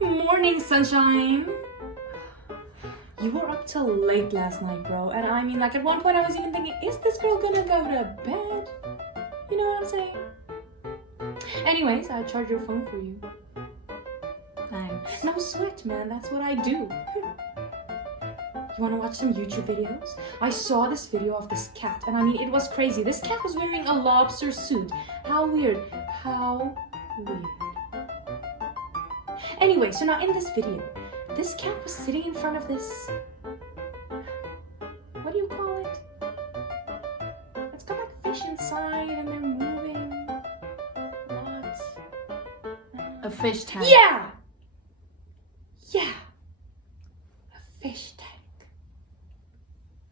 Morning, sunshine. You were up till late last night, bro. And I mean, like, at one point I was even thinking, is this girl gonna go to bed? You know what I'm saying? Anyways, I charge your phone for you. Thanks. No sweat, man. That's what I do. You wanna watch some YouTube videos? I saw this video of this cat, and I mean, it was crazy. This cat was wearing a lobster suit. How weird. How weird. Anyway, so now in this video, this cat was sitting in front of this, what do you call it? It's got like fish inside and they're moving. What? A fish tank. Yeah! Yeah. A fish tank.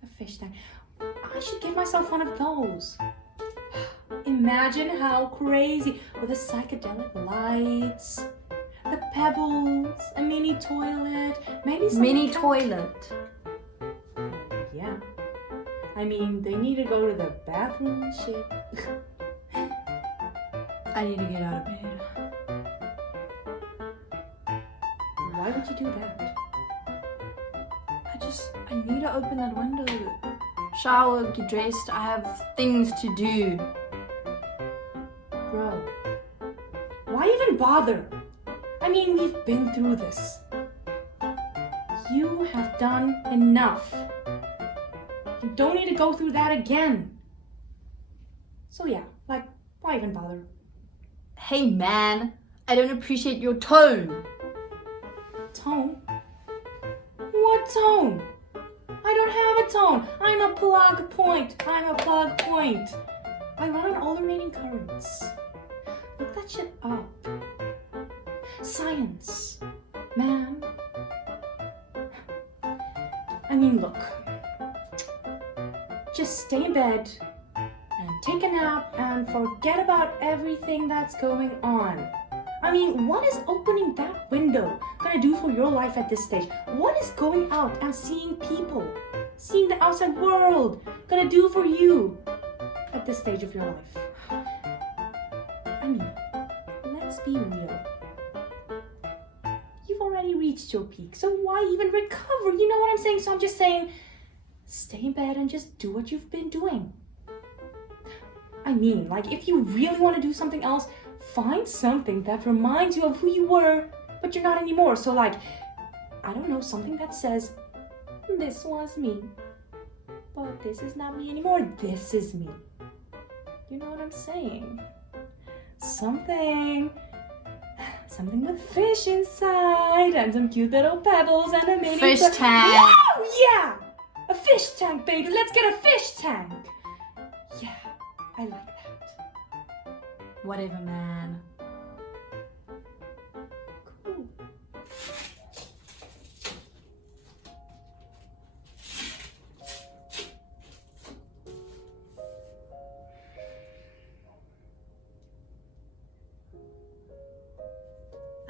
A fish tank. I should get myself one of those. Imagine how crazy, with the psychedelic lights, the pebbles, a mini toilet, maybe some mini toilet. Yeah. I mean, they need to go to the bathroom and shit. I need to get out of bed. Why would you do that? I need to open that window. Shower, get dressed. I have things to do. Bro, why even bother? I mean, we've been through this. You have done enough. You don't need to go through that again. So yeah, like, why even bother? Hey man, I don't appreciate your tone. Tone? What tone? I don't have a tone. I'm a plug point. I'm a plug point. I run on alternating currents. Look that shit up. Science, man. I mean, look. Just stay in bed and take a nap and forget about everything that's going on. I mean, what is opening that window gonna do for your life at this stage? What is going out and seeing people, seeing the outside world gonna do for you at this stage of your life? I mean, let's be real. You've already reached your peak, so why even recover? You know what I'm saying? So I'm just saying, stay in bed and just do what you've been doing. I mean, like, if you really want to do something else, find something that reminds you of who you were, but you're not anymore. So like, I don't know, something that says, this was me, but this is not me anymore. This is me. You know what I'm saying? Something with fish inside and some cute little pebbles and a mini fish tank. Wow, yeah! A fish tank, baby. Let's get a fish tank. Yeah, I like that. Whatever, man. Cool.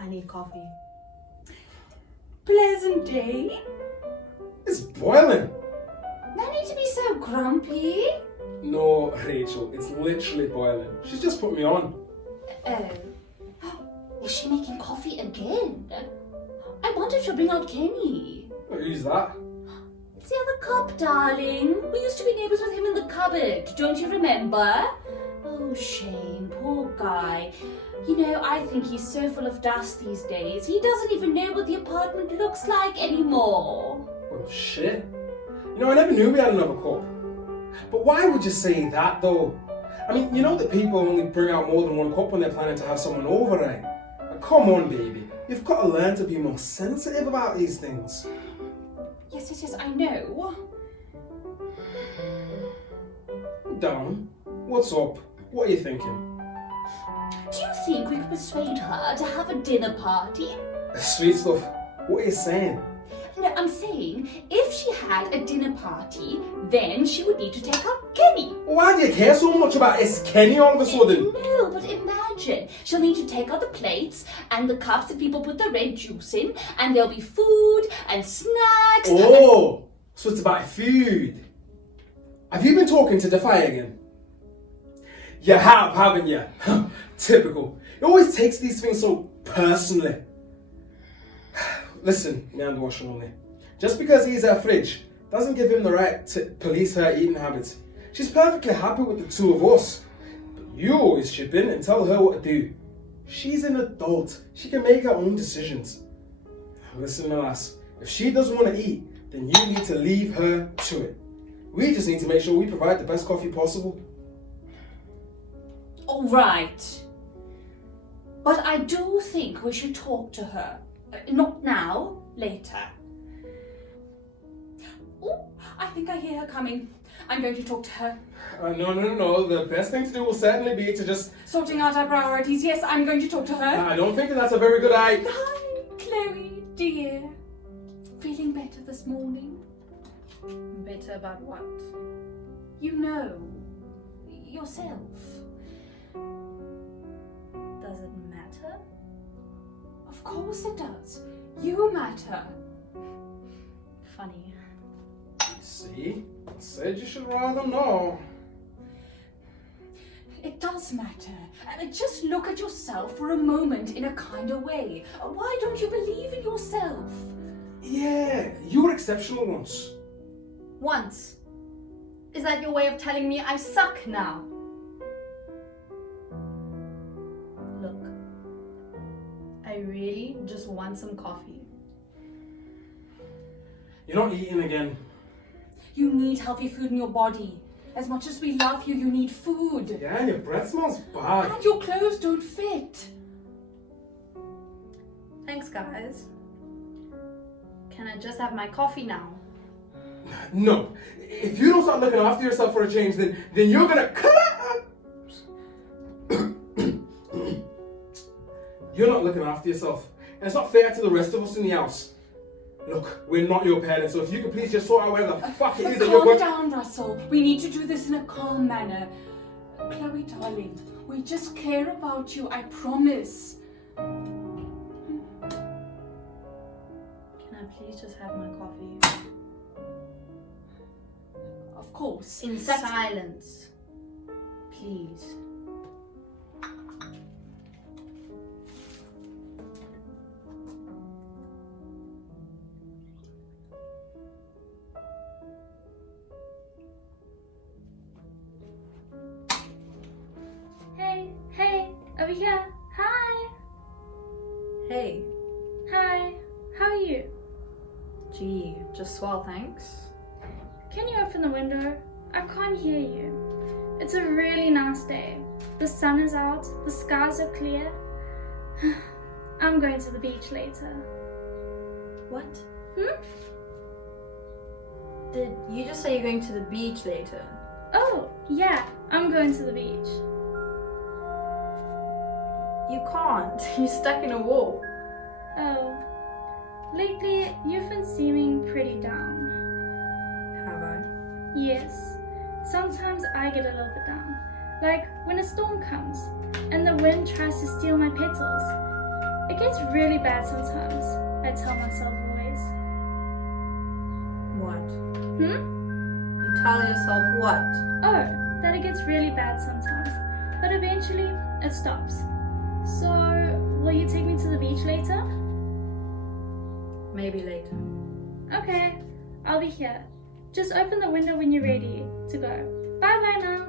I need coffee. Pleasant day. It's boiling. No need to be so grumpy. No, Rachel, it's literally boiling. She's just put me on. Oh. Is she making coffee again? I wonder if she'll bring out Kenny. Who's that? It's the other cop, darling. We used to be neighbours with him in the cupboard. Don't you remember? Oh, shame. Poor guy. You know, I think he's so full of dust these days. He doesn't even know what the apartment looks like anymore. Well, shit. You know, I never knew we had another cup. But why would you say that, though? I mean, you know that people only bring out more than one cup when they're planning to have someone over, right? Now, come on, baby. You've got to learn to be more sensitive about these things. Yes, I know. Dan, what's up? What are you thinking? Do you think we could persuade her to have a dinner party? Sweet stuff. What are you saying? No, I'm saying, if she had a dinner party, then she would need to take out Kenny. Why do you care so much about is Kenny all of a sudden? No, but imagine. She'll need to take out the plates and the cups that people put the red juice in, and there'll be food and snacks. Oh, so it's about food. Have you been talking to Defy again? You have, haven't you? Typical. He always takes these things so personally. Listen, me and the washer only. Just because he's her fridge doesn't give him the right to police her eating habits. She's perfectly happy with the two of us. But you always chip in and tell her what to do. She's an adult. She can make her own decisions. Listen, my lass, if she doesn't want to eat, then you need to leave her to it. We just need to make sure we provide the best coffee possible. All right. But I do think we should talk to her. Not now, later. Oh, I think I hear her coming. I'm going to talk to her. No. The best thing to do will certainly be to just... Sorting out our priorities. Yes, I'm going to talk to her. I don't think that's a very good idea. Hi, Chloe, dear. Feeling better this morning? Better about what? You know, yourself. Does it matter? Of course it does. You matter. Funny. See? I said you should rather know. It does matter. Just look at yourself for a moment in a kinder way. Why don't you believe in yourself? Yeah, you were exceptional once. Once. Is that your way of telling me I suck now? Look, I really just want some coffee. You're not eating again. You need healthy food in your body. As much as we love you, you need food. Yeah, and your breath smells bad. And your clothes don't fit. Thanks, guys. Can I just have my coffee now? No. If you don't start looking after yourself for a change, then you're gonna... You're not looking after yourself. And it's not fair to the rest of us in the house. Look, we're not your parents, so if you could please just sort out where the fuck it is that you're going... Calm down, Russell. We need to do this in a calm manner. Chloe, darling, we just care about you, I promise. Can I please just have my coffee? Of course. In silence. Please. Hey, over here. Hi. Hey. Hi. How are you? Gee, just swell, thanks. Can you open the window? I can't hear you. It's a really nice day. The sun is out, the skies are clear. I'm going to the beach later. What? Did You just say you're going to the beach later. Oh, yeah, I'm going to the beach. You can't. You're stuck in a wall. Oh, lately you've been seeming pretty down. Have I? Yes, sometimes I get a little bit down. Like when a storm comes and the wind tries to steal my petals. It gets really bad sometimes, I tell myself always. What? Hmm? You tell yourself what? Oh, that it gets really bad sometimes, but eventually it stops. So, will you take me to the beach later? Maybe later. Okay, I'll be here. Just open the window when you're ready to go. Bye now.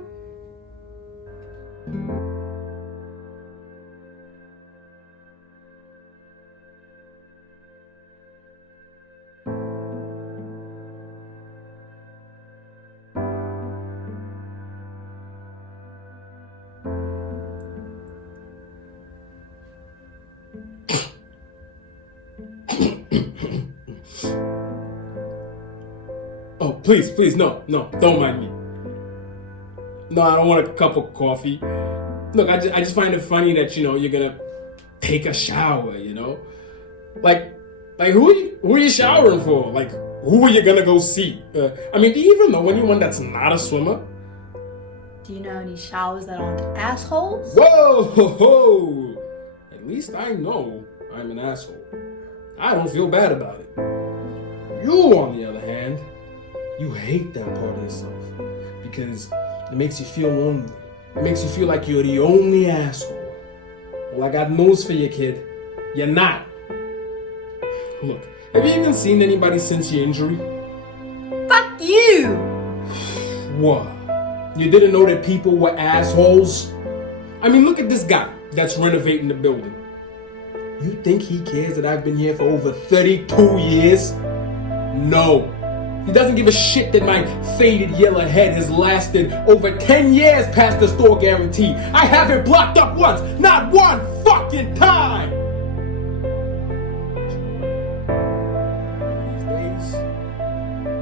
Oh, please, no, don't mind me. No, I don't want a cup of coffee. Look, I just find it funny that, you're gonna take a shower, Like who are you showering for? Like, who are you gonna go see? Do you even know anyone that's not a swimmer? Do you know any showers that aren't assholes? Whoa! At least I know I'm an asshole. I don't feel bad about it. You, on the other hand, you hate that part of yourself because it makes you feel lonely. It makes you feel like you're the only asshole. Well, I got news for you, kid. You're not. Look, have you even seen anybody since your injury? Fuck you! What? You didn't know that people were assholes? I mean, look at this guy that's renovating the building. You think he cares that I've been here for over 32 years? No. He doesn't give a shit that my faded yellow head has lasted over 10 years past the store guarantee. I haven't blocked up once, not one fucking time! These days,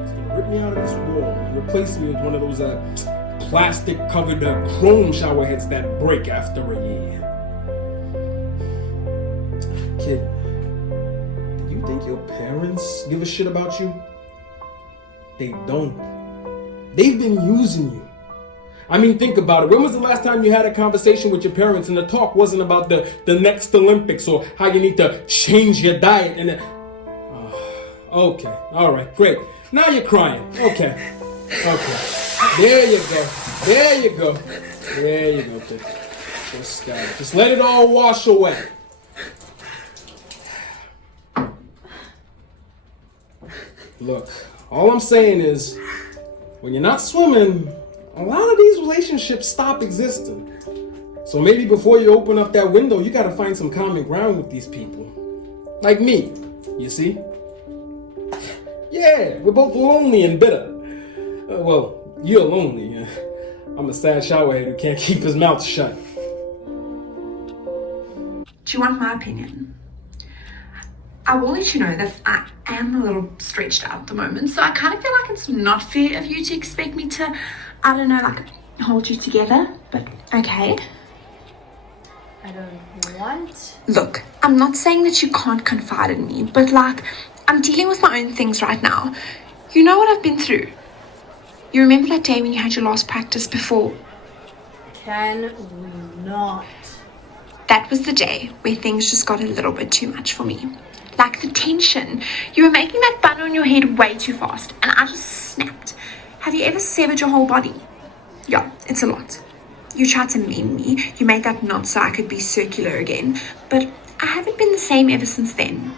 he's gonna rip me out of this wall and replace me with one of those plastic-covered chrome shower heads that break after a year. Kid, do you think your parents give a shit about you? They don't. They've been using you. I mean, think about it. When was the last time you had a conversation with your parents and the talk wasn't about the next Olympics or how you need to change your diet and okay, all right, great. Now you're crying. Okay. There you go, kid. Just let it all wash away. Look, all I'm saying is, when you're not swimming, a lot of these relationships stop existing. So maybe before you open up that window, you gotta find some common ground with these people. Like me, you see? Yeah, we're both lonely and bitter. Well, you're lonely. I'm a sad showerhead who can't keep his mouth shut. Do you want my opinion? I will let you know that I am a little stretched out at the moment, so I kind of feel like it's not fair of you to expect me to, I don't know, like, hold you together, but okay. I don't want. Look, I'm not saying that you can't confide in me, but like, I'm dealing with my own things right now. You know what I've been through. You remember that day when you had your last practice before? Can we not? That was the day where things just got a little bit too much for me. Like the tension. You were making that bun on your head way too fast, and I just snapped. Have you ever severed your whole body? Yeah, it's a lot. You tried to mend me. You made that knot so I could be circular again, but I haven't been the same ever since then.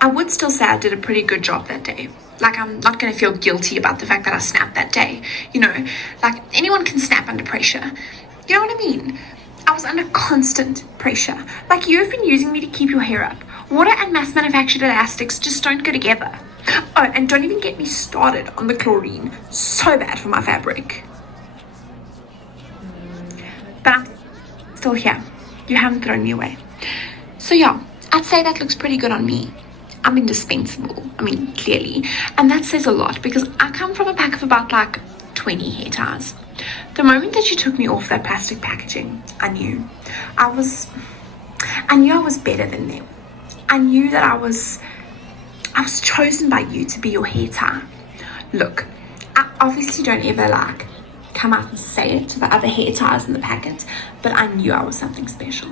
I would still say I did a pretty good job that day. Like, I'm not going to feel guilty about the fact that I snapped that day. You know, like, anyone can snap under pressure. You know what I mean? I was under constant pressure. Like, you've been using me to keep your hair up. Water and mass-manufactured elastics just don't go together. Oh, and don't even get me started on the chlorine. So bad for my fabric. But I'm still here. You haven't thrown me away. So yeah, I'd say that looks pretty good on me. I'm indispensable. I mean, clearly. And that says a lot because I come from a pack of about like 20 hair ties. The moment that you took me off that plastic packaging, I knew I was better than them. I knew that I was chosen by you to be your hair tie. Look, I obviously don't ever like come out and say it to the other hair ties in the packet, but I knew I was something special.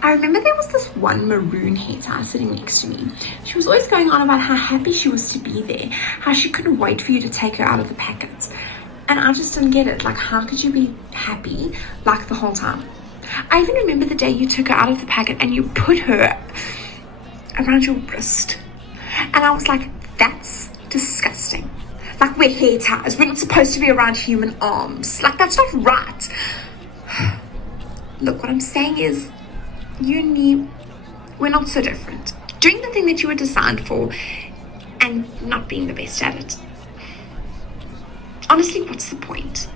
I remember there was this one maroon hair tie sitting next to me. She was always going on about how happy she was to be there, how she couldn't wait for you to take her out of the packet. And I just didn't get it. Like, how could you be happy like the whole time? I even remember the day you took her out of the packet and you put her around your wrist. And I was like, that's disgusting. Like, we're hair ties. We're not supposed to be around human arms. Like, that's not right. Look, what I'm saying is, you and me, we're not so different. Doing the thing that you were designed for and not being the best at it. Honestly, what's the point?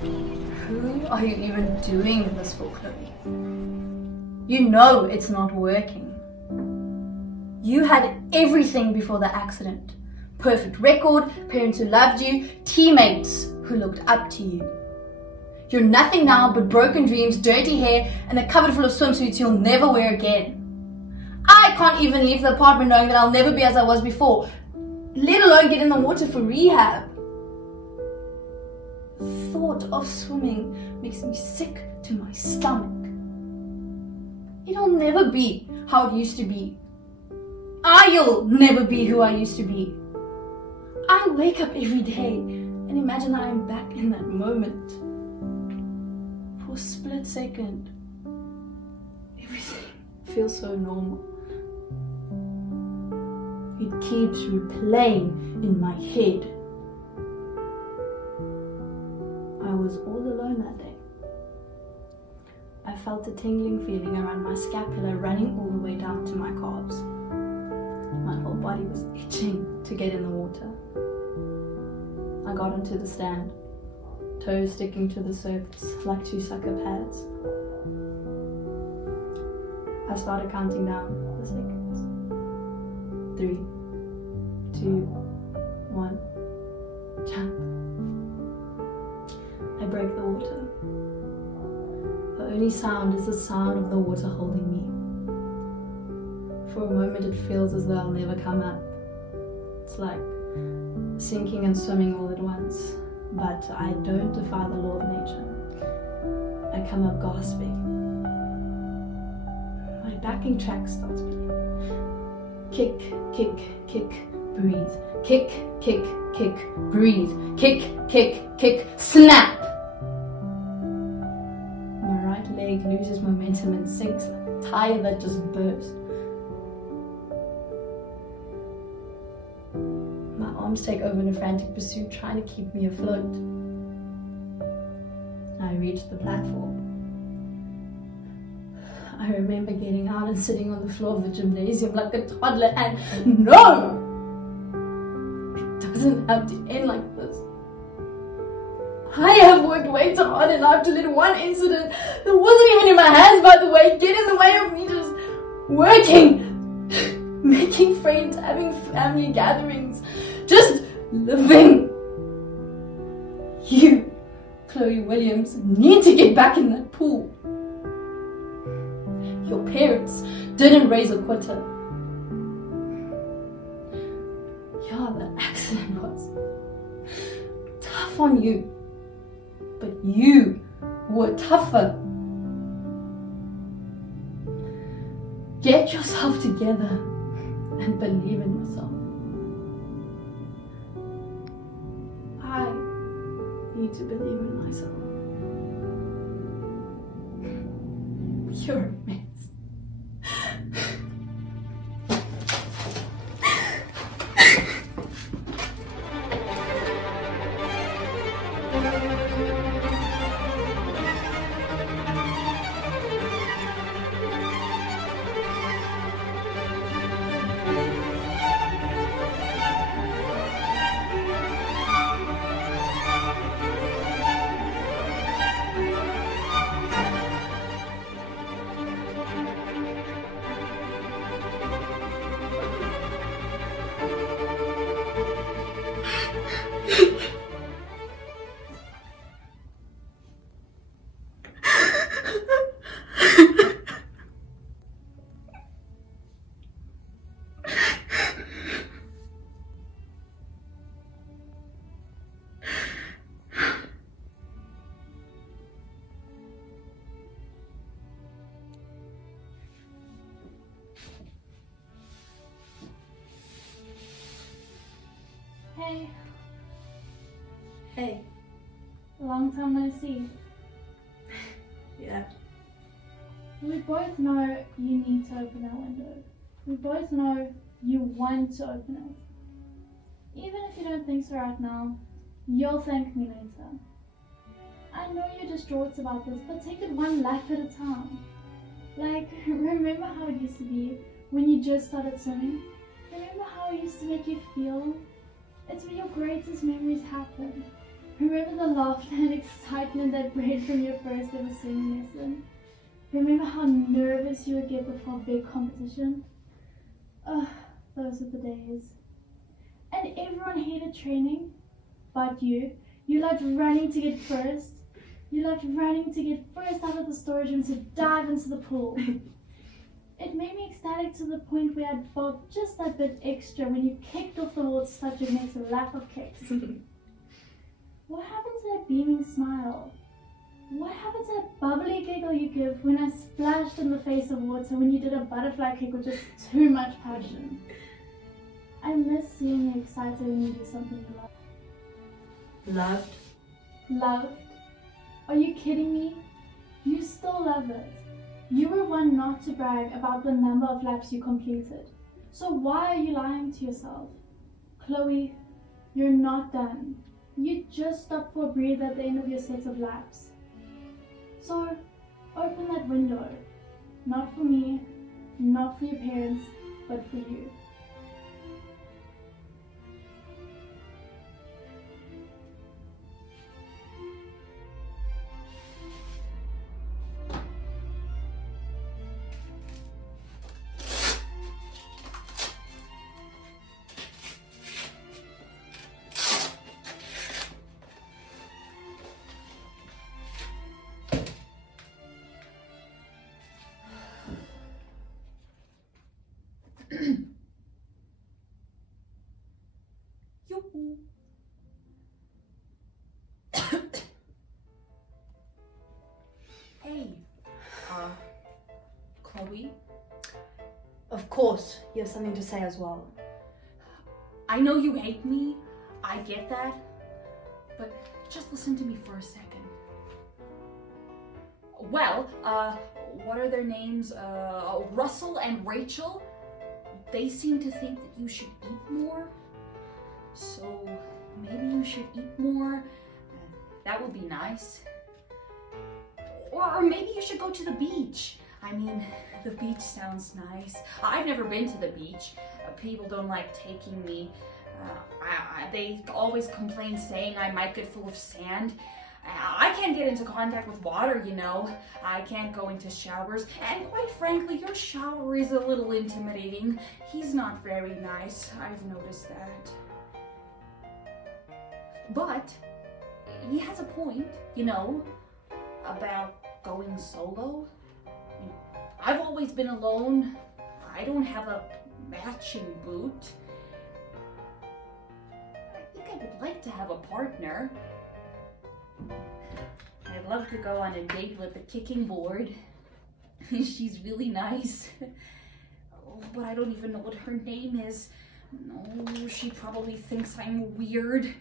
Who are you even doing this for, Chloe? You know it's not working. You had everything before the accident. Perfect record, parents who loved you, teammates who looked up to you. You're nothing now but broken dreams, dirty hair, and a cupboard full of swimsuits you'll never wear again. I can't even leave the apartment knowing that I'll never be as I was before, let alone get in the water for rehab. The thought of swimming makes me sick to my stomach. It'll never be how it used to be. I'll never be who I used to be. I wake up every day and imagine that I'm back in that moment. For a split second, everything feels so normal. It keeps replaying in my head. I was all alone that day. I felt a tingling feeling around my scapula running all the way down to my calves. My whole body was itching to get in the water. I got onto the stand, toes sticking to the surface like two sucker pads. I started counting down the seconds. 3, 2, 1, jump. I break the water. The only sound is the sound of the water holding me. For a moment it feels as though I'll never come up. It's like sinking and swimming all at once. But I don't defy the law of nature. I come up gasping. My backing track starts playing. Kick, kick, kick, breathe. Kick, kick, kick, breathe. Kick, kick, kick, snap! My right leg loses momentum and sinks like a tire that just burst. My arms take over in a frantic pursuit, trying to keep me afloat. I reach the platform. I remember getting out and sitting on the floor of the gymnasium like a toddler and no! It doesn't have to end like this. I have worked way too hard in life to let one incident that wasn't even in my hands, by the way, get in the way of me just working, making friends, having family gatherings, just living. You, Chloe Williams, need to get back in that pool. Your parents didn't raise a quitter. Yeah, that accident was tough on you, but you were tougher. Get yourself together and believe in yourself. I need to believe in myself. You're a mess. Hey, Hey, long time no see. yeah. We both know you need to open that window. We both know you want to open it. Even if you don't think so right now, you'll thank me later. I know you're distraught about this, but take it one lap at a time. Like, remember how it used to be when you just started swimming? Remember how it used to make you feel? It's when your greatest memories happen. Remember the laughter and excitement that bred from your first ever swimming lesson? Remember how nervous you would get before a big competition? Ugh, those are the days. And everyone hated training, but you loved running to get first. You loved running to get first out of the storage room to dive into the pool. It made me ecstatic to the point where I'd bob just that bit extra when you kicked off the wall to start your next lap of kicks. What happened to that beaming smile? What happened to that bubbly giggle you give when I splashed in the face of water when you did a butterfly kick with just too much passion? I miss seeing you excited when you do something you love. Loved? Loved? Are you kidding me? You still love it. You were one not to brag about the number of laps you completed, So why are you lying to yourself? Chloe, you're not done. You just stopped for a breather at the end of your set of laps. So, open that window. Not for me, not for your parents, but for you. Yoo-hoo. Hey, Chloe, Of course, you have something to say as well. I know you hate me, I get that, but just listen to me for a second. Well, what are their names? Russell and Rachel? They seem to think that you should eat more, so maybe you should eat more. That would be nice. Or maybe you should go to the beach. I mean, the beach sounds nice. I've never been to the beach. People don't like taking me. They always complain saying I might get full of sand. I can't get into contact with water, you know. I can't go into showers. And quite frankly, your shower is a little intimidating. He's not very nice. I've noticed that. But he has a point, you know, about going solo. I've always been alone. I don't have a matching boot. I think I would like to have a partner. I'd love to go on a date with the kicking board. She's really nice. Oh, but I don't even know what her name is. No, she probably thinks I'm weird.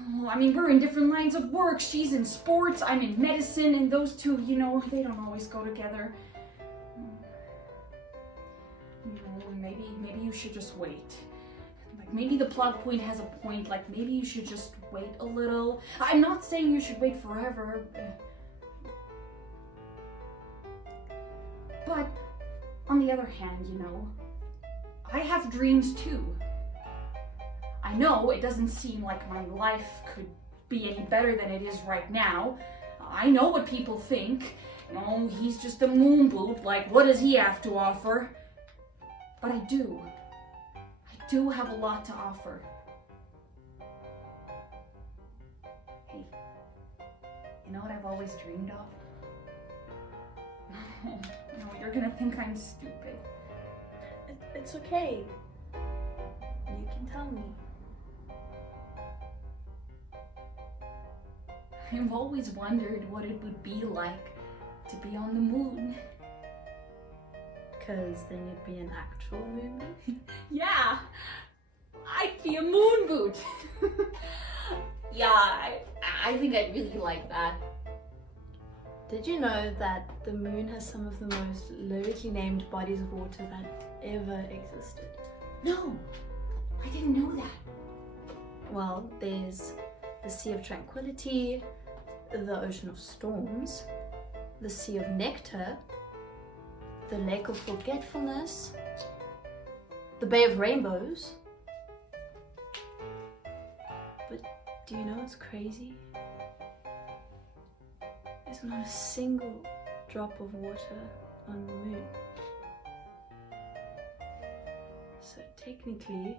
Oh, I mean, we're in different lines of work. She's in sports, I'm in medicine, and those two, you know, they don't always go together. Maybe you should just wait. Like, maybe the plot point has a point. Like, maybe you should just wait a little. I'm not saying you should wait forever. But, on the other hand, you know, I have dreams too. I know it doesn't seem like my life could be any better than it is right now. I know what people think. Oh, he's just a moonboot. Like, what does he have to offer? But I do have a lot to offer. Hey, you know what I've always dreamed of? No, you're gonna think I'm stupid. It's okay. You can tell me. I've always wondered what it would be like to be on the moon. Because then you'd be an actual moon. Yeah, I'd be a moonboot. Yeah, I think I'd really like that. Did you know that the moon has some of the most lyrically named bodies of water that ever existed? No, I didn't know that. Well, there's the Sea of Tranquility, the Ocean of Storms, the Sea of Nectar, the Lake of Forgetfulness, the Bay of Rainbows. But do you know what's crazy? There's not a single drop of water on the moon. So technically,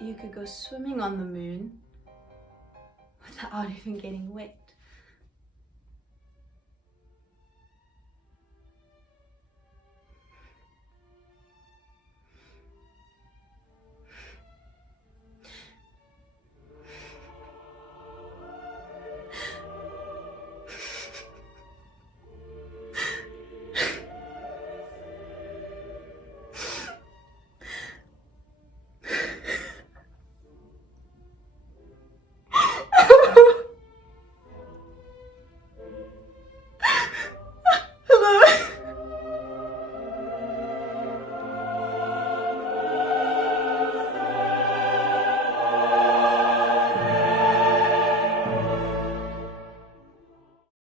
you could go swimming on the moon without even getting wet.